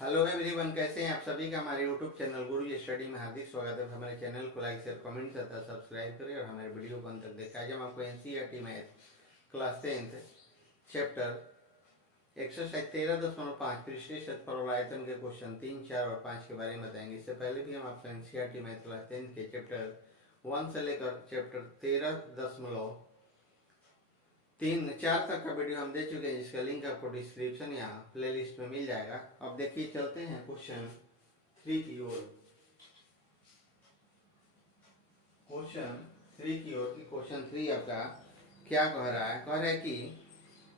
Hello everyone, कैसे हैं आप सभी का हमारे यूट्यूब चैनल गुरु स्टडी में हार्दिक स्वागत है। हमारे चैनल को लाइक शेयर कमेंट तथा सब्सक्राइब करें और हमारे वीडियो को अंत तक देखा है। जब आपको NCERT math class 10th chapter exercise 13.5 पृष्ठीय क्षेत्रफल आयतन के क्वेश्चन 3, 4 और 5 के बारे में बताएंगे। इससे पहले भी हम आपको एनसीईआरटी मैथ क्लास 10th के चैप्टर 1 से लेकर चैप्टर 13.3-4 तक का वीडियो हम दे चुके हैं, जिसका लिंक आपको डिस्क्रिप्शन या प्लेलिस्ट में मिल जाएगा। अब देखिए, चलते हैं क्वेश्चन 3 की ओर। क्वेश्चन 3 आपका क्या कह रहा है? कह रहा है कि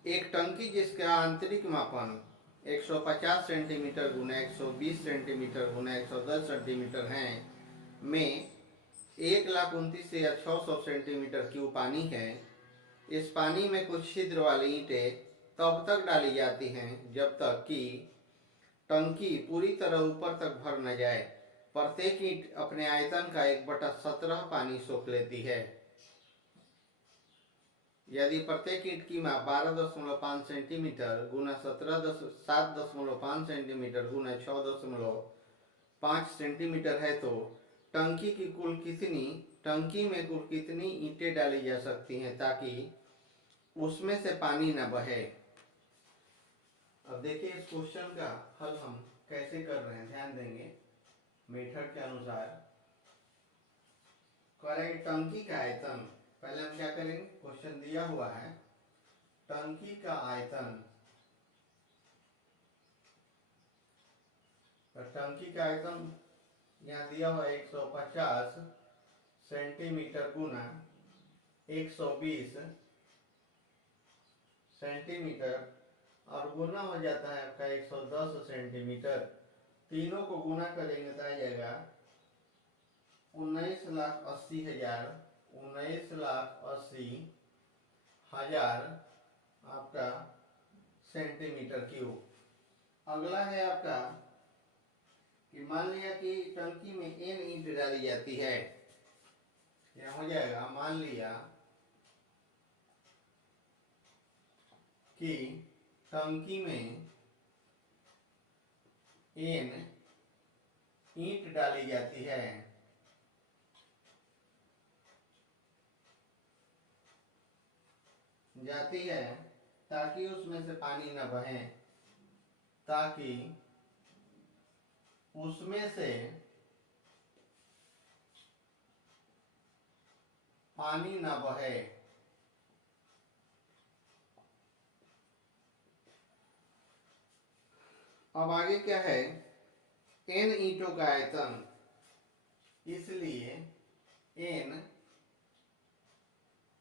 एक टंकी जिसका आंतरिक मापन 150 सेंटीमीटर गुना 120 सेंटीमीटर गुना 110 सेंटीमीटर है में 1,29,600 सेंटीमीटर क्यूब पानी है। इस पानी में कुछ छिद्र वाली ईंटें तब तक डाली जाती हैं जब तक कि टंकी पूरी तरह ऊपर तक भर न जाए। प्रत्येक ईंट अपने आयतन का 1/17 पानी सोख लेती है। यदि प्रत्येक ईंट की माप 12.5 सेंटीमीटर गुना 7.5 सेंटीमीटर गुना 6.5 सेंटीमीटर है तो टंकी में कुल कितनी ईंटें डाली जा सकती हैं ताकि उसमें से पानी न बहे। अब देखिए, इस क्वेश्चन का हल हम कैसे कर रहे हैं, ध्यान देंगे मेथड के अनुसार। करेंगे टंकी का आयतन। पहले हम क्या करेंगे, क्वेश्चन दिया हुआ है टंकी का आयतन। टंकी का आयतन यहाँ दिया हुआ 150 सेंटीमीटर गुना 120 सेंटीमीटर और गुना हो जाता है आपका 110 सेंटीमीटर। तीनों को गुना करेंगे तो आ जाएगा 19,80,000 आपका सेंटीमीटर क्यूब। अगला है आपका कि मान लिया कि टंकी में n ईंट डाली जाती है। यह हो जाएगा, मान लिया कि टंकी में n ईंट डाली जाती है ताकि उसमें से पानी न बहे, ताकि उसमें से पानी न बहे। अब आगे क्या है, n ईंटों का आयतन, इसलिए n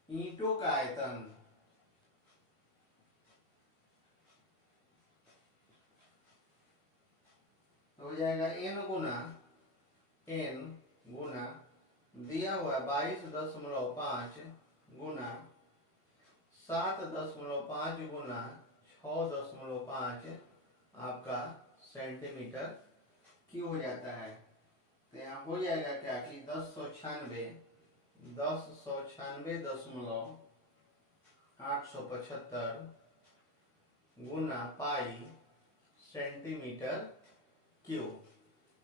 ईंटों का आयतन हो जाएगा n गुना दिया हुआ 22.5 गुना 7.5 गुना 6.5 आपका सेंटीमीटर क्यूब हो जाता है। तो यहाँ हो जाएगा क्या कि 1096.875 गुना पाई सेंटीमीटर क्यूब।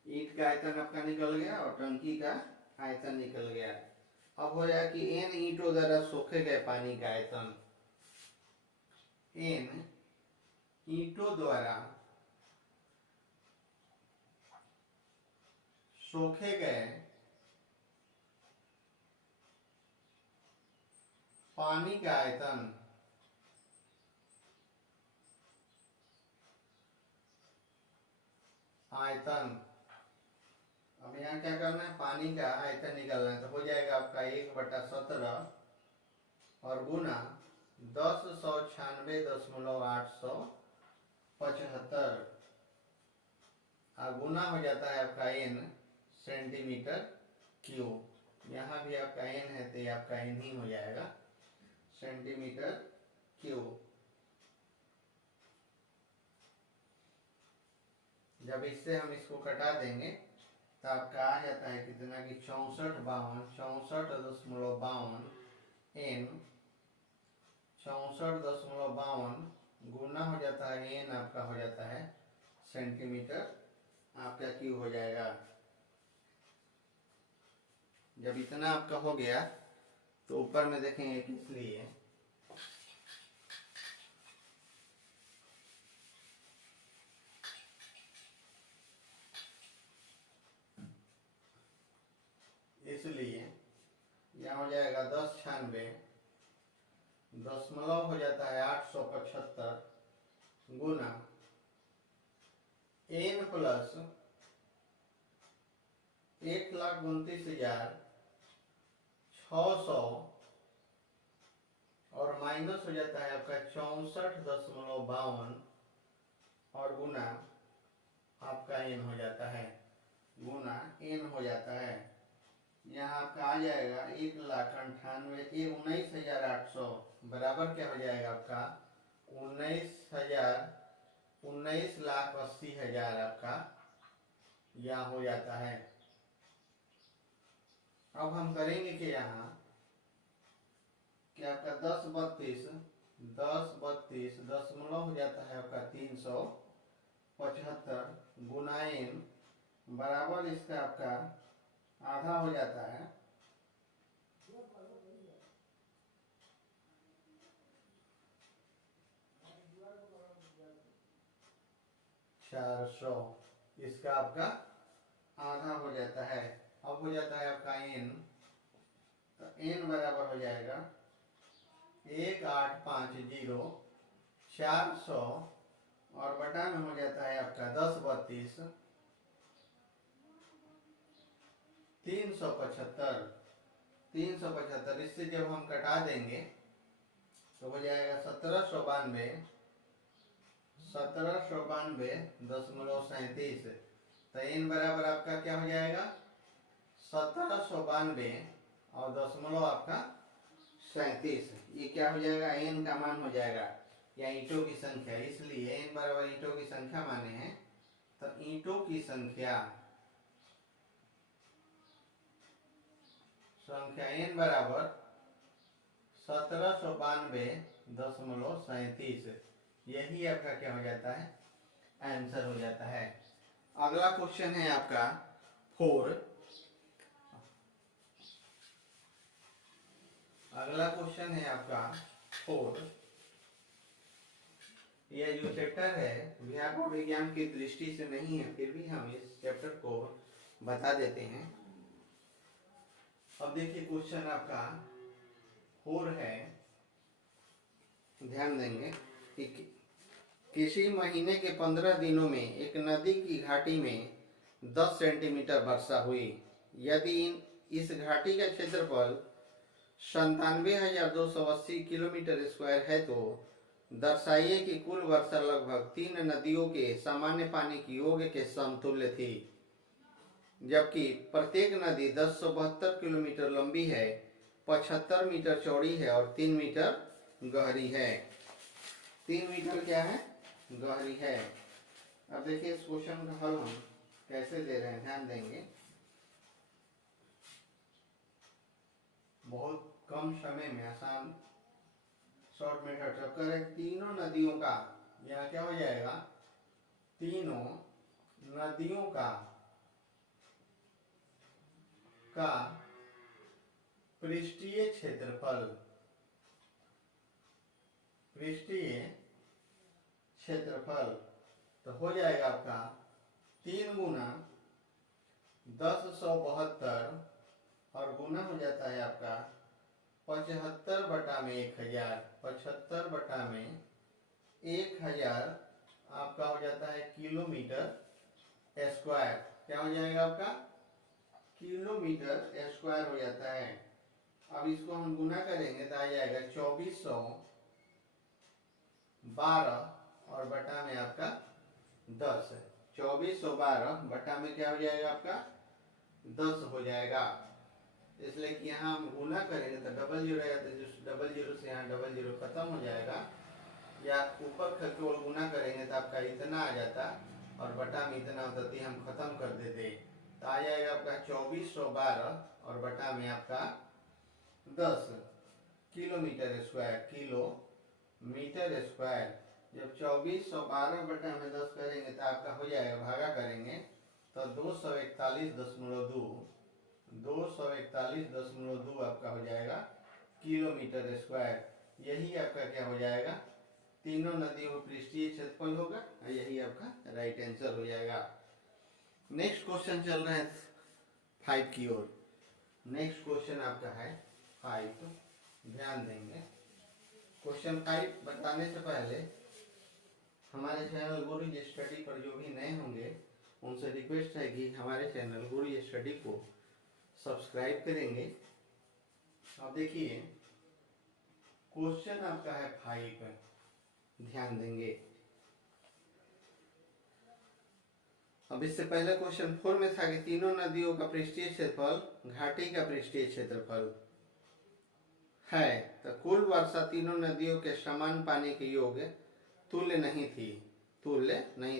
ईंट का आयतन आपका निकल गया और टंकी का आयतन निकल गया। अब हो जाएगा कि n ईंटों द्वारा सोखे गए पानी का आयतन, n ईंटों द्वारा सोखे गए पानी का आयतन अब यहाँ क्या करना है, पानी का आयतन निकालना है। तो हो जाएगा आपका 1/17 और गुना 1096.875 और गुना हो जाता है आपका n सेंटीमीटर क्यूब। यहाँ भी आपका n है तो ये आपका n ही हो जाएगा, सेंटीमीटर क्यूब। जब इससे हम इसको कटा देंगे तो आपका आ जाता है कितना कि 64.52 n 64.52 गुना हो जाता है n आपका हो जाता है सेंटीमीटर आपका क्यूब हो जाएगा। जब इतना आपका हो गया तो ऊपर में देखेंगे किस लिए, इसलिए यहाँ हो जाएगा 1096 दशमलव हो जाता है 875 गुना n प्लस 1,29,600 और माइनस हो जाता है आपका 64.52 और गुना आपका n हो जाता है, गुना n हो जाता है। यहाँ आपका आ जाएगा 1,98,19,800 बराबर क्या हो जाएगा आपका 19,80,000 आपका यहाँ हो जाता है। अब हम करेंगे कि यहाँ कि आपका 1032 दशमलव हो जाता है आपका 375 गुना n बराबर इसका आपका आधा हो जाता है 400, इसका आपका आधा हो जाता है। अब हो जाता है आपका n, तो n बराबर हो जाएगा 1,850,400 और बटा में हो जाता है आपका 1032 375। इससे जब हम कटा देंगे तो हो जाएगा 1792.37। तो n बराबर आपका क्या हो जाएगा 1792 और दशमलव आपका 37। ये क्या हो जाएगा n का मान हो जाएगा या ईंटों की संख्या, इसलिए n बराबर ईंटों की संख्या माने हैं। तो ईंटों की संख्या n बराबर 1792.37। यही आपका क्या हो जाता है आंसर हो जाता है। अगला क्वेश्चन है आपका 4। अगला क्वेश्चन है आपका 4। यह जो चैप्टर है व्याकरण विज्ञान की दृष्टि से नहीं है, फिर भी हम इस चैप्टर को बता देते हैं। अब देखिए क्वेश्चन आपका 4 है, ध्यान देंगे कि किसी महीने के 15 दिनों में एक नदी की घाटी में 10 सेंटीमीटर वर्षा हुई। यदि इस घाटी का क्षेत्रफल 97,280 किलोमीटर स्क्वायर है तो दर्शाइए कि कुल वर्षा लगभग 3 नदियों के सामान्य पानी की योग के समतुल्य थी, जबकि प्रत्येक नदी 1072 किलोमीटर लंबी है, 75 मीटर चौड़ी है और 3 मीटर गहरी है। 3 मीटर क्या है गहरी है। अब देखिए इस क्वेश्चन का हल हम कैसे दे रहे हैं, ध्यान देंगे। बहुत कम समय में आसान शॉर्ट मेथड जब करें तीनों नदियों का, यहाँ क्या हो जाएगा तीनों नदियों का पृष्ठीय क्षेत्रफल तो हो जाएगा आपका 3 गुना 1072 और गुना हो जाता है आपका 75/1000। 75/1000 आपका हो जाता है किलोमीटर स्क्वायर। क्या हो जाएगा आपका किलोमीटर स्क्वायर हो जाता है। अब इसको हम गुना करेंगे तो आ जाएगा 2412 और बटा में आपका 10। 2412 बटा में क्या हो जाएगा आपका 10 हो जाएगा। इसलिए कि यहाँ हम गुना करेंगे तो डबल जीरो आएगा, तो डबल जीरो से यहाँ डबल जीरो खत्म हो जाएगा, या ऊपर केवल गुना करेंगे तो आपका इतना आ जाता और बटा में इतना होता तो हम खत्म कर देते। तो आ जाएगा आपका 2412 और बटा में आपका 10 किलोमीटर स्क्वायर जब 2412/10 करेंगे तो आपका हो जाएगा, भागा करेंगे तो 241.2 241.2 आपका हो जाएगा किलोमीटर स्क्वायर। यही आपका क्या हो जाएगा, तीनों नदियों में पृष्ठीय क्षेत्रफल होगा और यही आपका राइट आंसर हो जाएगा। नेक्स्ट क्वेश्चन चल रहा है 5 की ओर। नेक्स्ट क्वेश्चन आपका है 5, ध्यान देंगे। क्वेश्चन 5 बताने से पहले हमारे चैनल गुरु जी स्टडी पर जो भी नए होंगे उनसे रिक्वेस्ट है कि हमारे चैनल गुरु जी स्टडी को सब्सक्राइब करेंगे। अब देखिए क्वेश्चन आपका है 5, ध्यान देंगे। अब इससे पहले क्वेश्चन 4 में था कि तीनों नदियों का पृष्ठीय क्षेत्रफल घाटी का पृष्ठीय क्षेत्रफल है, तो कुल वर्षा तीनों नदियों के समान पानी के योग्य तुल्य नहीं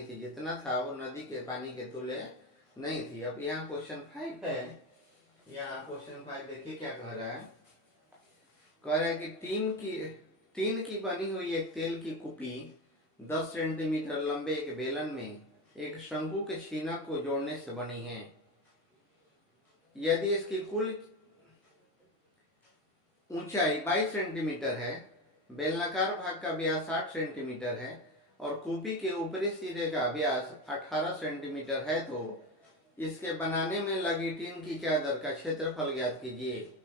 थी, जितना था वो नदी के पानी के तुल्य नहीं थी। अब यहाँ क्वेश्चन 5 है, यहाँ क्वेश्चन 5 देखिए क्या कह रहा है। कह रहा है कि टीन की बनी हुई एक तेल की कुपी 10 सेंटीमीटर लंबे एक बेलन में एक शंकु के छीना को जोड़ने से बनी है। यदि इसकी कुल ऊंचाई 22 सेंटीमीटर है, बेलनाकार भाग का व्यास 8 सेंटीमीटर है और कूपी के ऊपरी सिरे का व्यास 18 सेंटीमीटर है, तो इसके बनाने में लगी टीन की चादर का क्षेत्रफल ज्ञात कीजिए,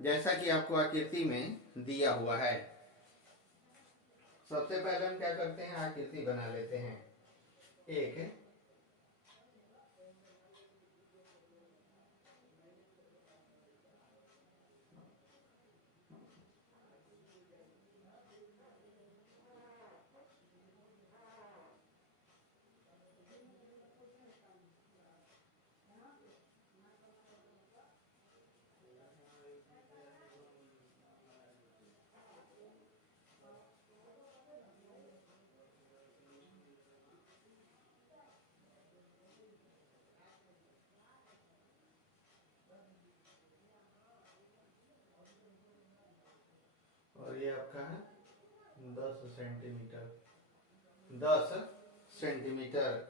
जैसा कि आपको आकृति में दिया हुआ है। सबसे पहले हम क्या करते हैं, आकृति बना लेते हैं। एक और ये आपका है 10 सेंटीमीटर।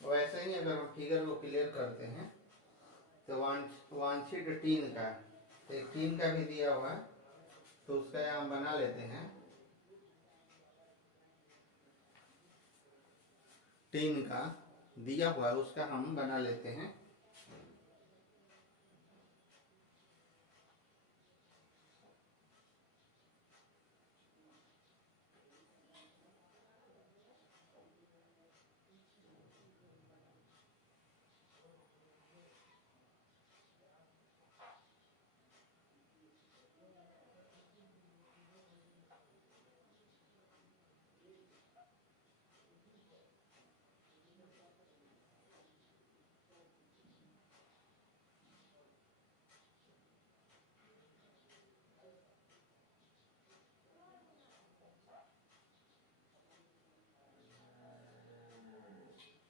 वैसे ही अगर हम फिगर को क्लियर करते हैं तो वांछित टीन का, तो एक टीन का भी दिया हुआ है तो उसका यहाँ हम बना लेते हैं। टीन का दिया हुआ है उसका हम बना लेते हैं।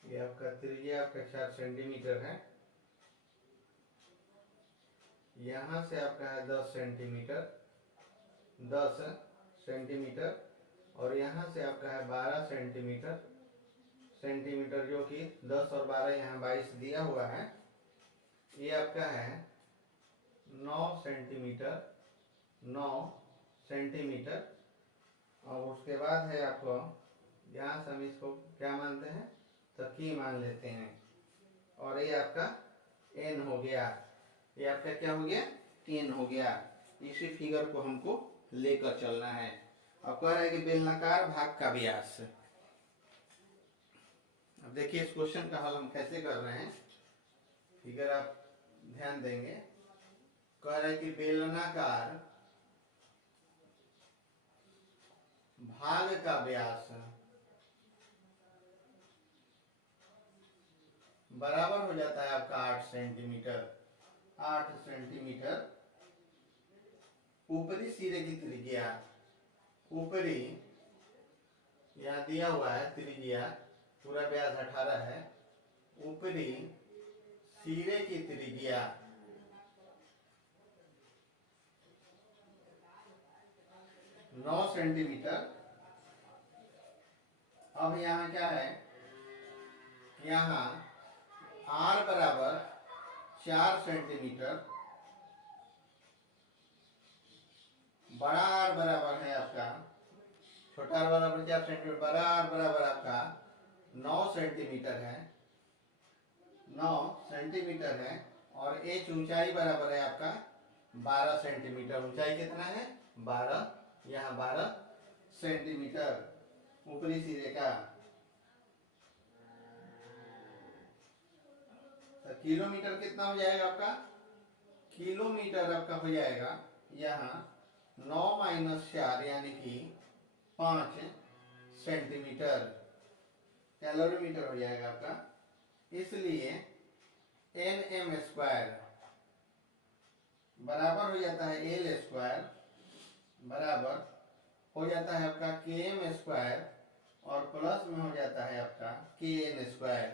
ये आपका त्रिज्या आपका 4 सेंटीमीटर है, यहाँ से आपका है 10 सेंटीमीटर और यहाँ से आपका है 12 सेंटीमीटर, जो कि 10 और 12 यहाँ 22 दिया हुआ है। ये आपका है 9 सेंटीमीटर और उसके बाद है आपको, यहाँ से हम इसको क्या मानते हैं, तो की मान लेते हैं और ये आपका n हो गया। ये आपका क्या हो गया, n हो गया। इसी फिगर को हमको लेकर चलना है। अब कह रहा है कि बेलनाकार भाग का व्यास। अब देखिए इस क्वेश्चन का हल हम कैसे कर रहे हैं, फिगर आप ध्यान देंगे। कह रहा है कि बेलनाकार भाग का व्यास बराबर हो जाता है आपका 8 सेंटीमीटर। ऊपरी सिरे की त्रिज्या, ऊपरी यहाँ दिया हुआ है त्रिज्या, पूरा व्यास 18 है, ऊपरी सिरे की त्रिज्या 9 सेंटीमीटर अब यहाँ क्या है, यहाँ r बराबर 4 सेंटीमीटर, बड़ा r बराबर है आपका, छोटा r बराबर 4 सेंटीमीटर, बड़ा r बराबर आपका 9 सेंटीमीटर है, 9 सेंटीमीटर है। और h ऊंचाई बराबर है आपका 12 सेंटीमीटर। ऊंचाई कितना है? 12, यहाँ 12 सेंटीमीटर ऊपरी सिरे का। तो किलोमीटर कितना हो जाएगा आपका? किलोमीटर आपका हो जाएगा यहाँ 9 माइनस 4 यानी कि 5 सेंटीमीटर। कैलोरीमीटर हो जाएगा आपका। इसलिए NM स्क्वायर बराबर हो जाता है L स्क्वायर बराबर हो जाता है आपका KM स्क्वायर और प्लस में हो जाता है आपका KN स्क्वायर,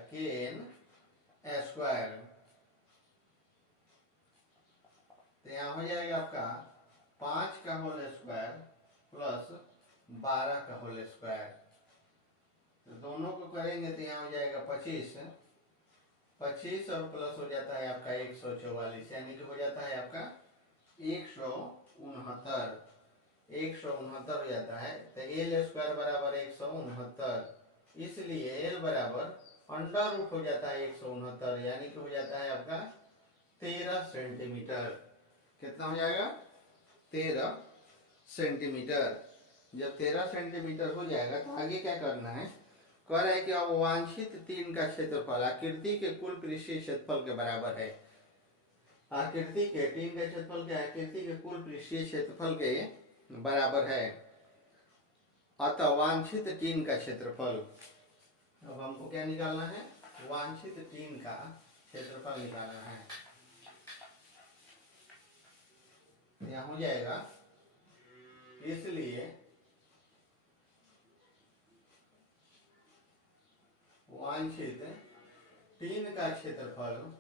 स्क्वायर। तो यहाँ हो जाएगा आपका 5 का होल स्क्वायर प्लस 12 का होल स्क्वायर। तो दोनों को करेंगे तो यहाँ हो जाएगा 25 और प्लस हो जाता है आपका 144, यानी कि हो जाता है आपका 169 हो जाता है। तो L स्क्वायर बराबर 169, इसलिए L बराबर अंडर रूट हो जाता है 169, यानी कि हो जाता है आपका 13 सेंटीमीटर। कितना हो जाएगा? 13 सेंटीमीटर। जब 13 सेंटीमीटर हो जाएगा तो आगे क्या करना है? कह रहा है कि अब वांछित तीन का क्षेत्रफल आकृति के कुल पृष्ठीय क्षेत्रफल के बराबर है। आकृति के तीन का क्षेत्रफल क्या है? आकृति के कुल पृष्ठीय क्षेत्रफल के बराबर है। अतः वांछित तीन का क्षेत्रफल, अब हमको क्या निकालना है? वांछित तीन का क्षेत्रफल निकालना है। यहाँ हो जाएगा, इसलिए वांछित तीन का क्षेत्रफल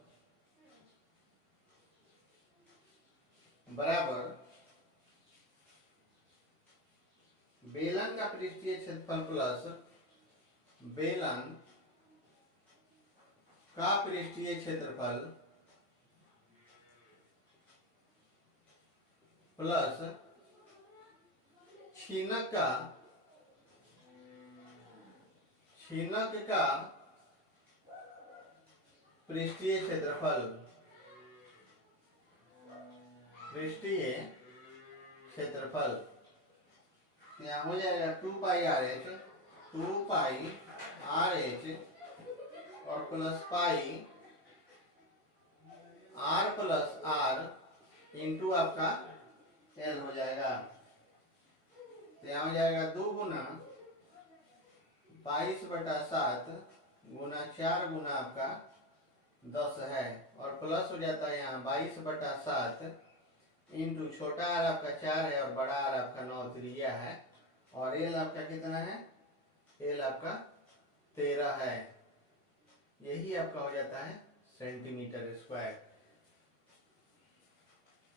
बराबर बेलन का पृष्ठीय क्षेत्रफल प्लस बेलन का पृष्ठीय क्षेत्रफल प्लस छीनक का पृष्ठीय क्षेत्रफल, यहाँ हो जाएगा 2 पाई आर एच और plus pi R plus R into आपका एल हो जाएगा। तो यहाँ हो जाएगा 2 गुना 22/7 गुना 4 गुना आपका 10 है और प्लस हो जाता है यहाँ 22/7 इंटू छोटा आर आपका 4 है और बड़ा आर आपका 9 त्रिज्या है और एल आपका कितना है? एल आपका 13 है। यही आपका हो जाता है सेंटीमीटर स्क्वायर।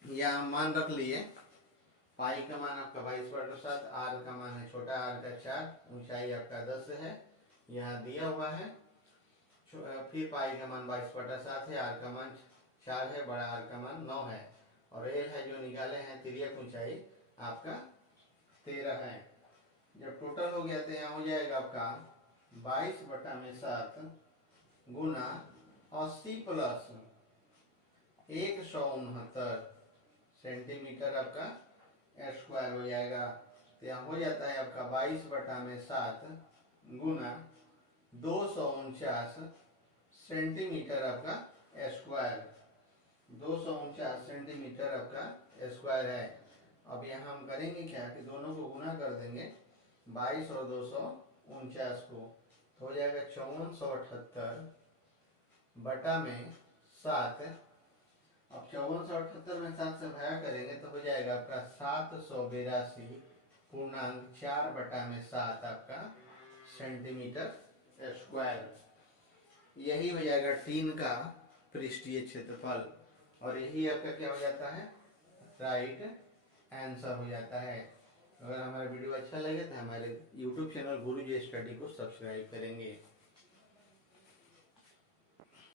यहाँ मान रख लिए, पाई का मान आपका 22/7, आर का मान है छोटा आर का 4, ऊंचाई आपका 10 है, यहाँ दिया हुआ है। फिर पाई का मान 22/7 है, आर का मान 4 है, बड़ा आर का मान 9 है और एल है जो निकाले हैं तिर्यक ऊंचाई आपका 13 है। जब टोटल हो गया तो यहाँ हो जाएगा आपका 22/7 गुना 80 प्लस 169 सेंटीमीटर आपका स्क्वायर हो जाएगा। तो यहाँ हो जाता है आपका 22/7 गुना 249 सेंटीमीटर आपका स्क्वायर, 249 सेंटीमीटर आपका स्क्वायर है। अब यहाँ हम करेंगे क्या कि दोनों को गुना कर देंगे 22 और 249 को, तो हो जाएगा 5478 बटा में 7। अब 5478 में 7 से भागा करेंगे तो हो जाएगा आपका 782.4/7 आपका सेंटीमीटर स्क्वायर। यही हो जाएगा टीन का पृष्ठीय क्षेत्रफल और यही आपका क्या हो जाता है? राइट आंसर हो जाता है। अगर हमारा वीडियो अच्छा लगे तो हमारे YouTube चैनल गुरुजी स्टडी को सब्सक्राइब करेंगे।